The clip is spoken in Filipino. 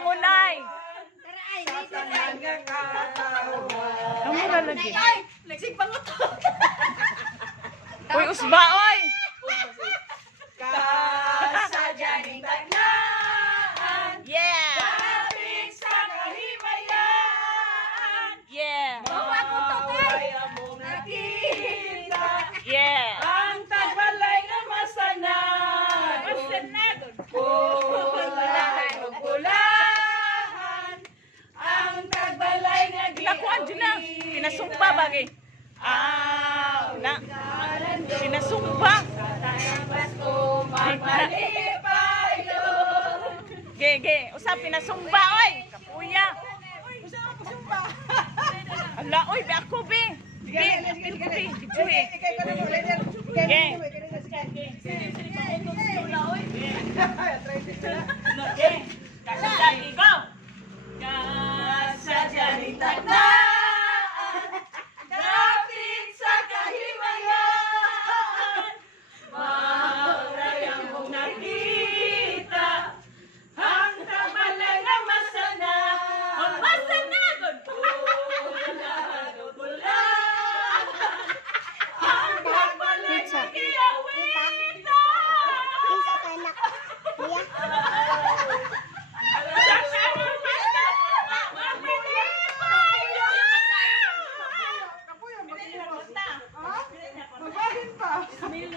mangunay. Amo ra lagi. Nagsig pangot. Uy, usba oy. Kasadya ning taglaan. Yeah. Kapit sa kahimayan. Yeah. Maway among nakita. Yeah. Ang tagbalay nga masanado. Pulahan o pulahan. Ang tagbalay nga Nakuan dyan na. Pinasumpa bagay. Na. Pinasumpa. Ge. Usap pinasumpa oy. Kapuya. Ala oy, be ako be. Be, apil ko be. Gitsuhi. Ge. Ge. Kasada